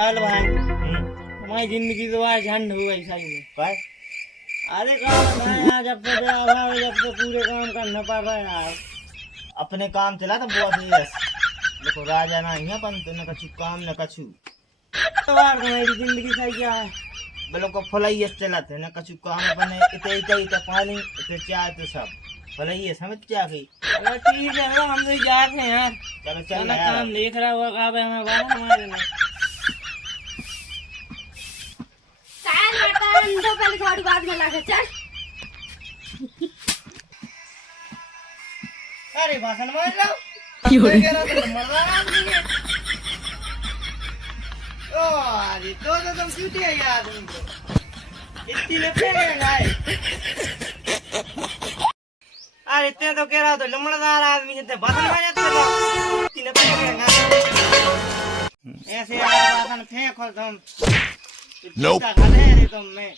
चल भाई हमारी जिंदगी तो आज झंड हो गई सही में। भाई अरे काम है यार, जब से अभाव है, जब से पूरे काम करना पड़ रहा है यार। अपने काम चला तो बहुत यस देखो राजा ना है पंत न कछु काम न कछु तो यार तुम्हारी जिंदगी सही क्या है। बोलो को फलाई यस चला थे न कछु काम अपने इते पानी इते चाय तो सब फलाई यस समझ क्या गई। चलो ठीक है ना, हम तो जाते हैं यार। चलो चल चलो यार काम देख रहा हुआ कहाँ पे हमें बाहर हमारे में। काल बटन तो पहले थोड़ी बात में लगे चल। अरे भाषण मार रहा हूँ कह रहा तो मर रहा है। ओ अरे तो तुम क्यों दिया यार तुमको इतनी लेते हैं गाय। अरे इतने तो कह रहा तो लमड़दार आदमी इतने भाषण मार जाते हो इतनी लेते हैं गाय। ऐसे यार भाषण फेंको तुम। Nope. खाते हैं तुम में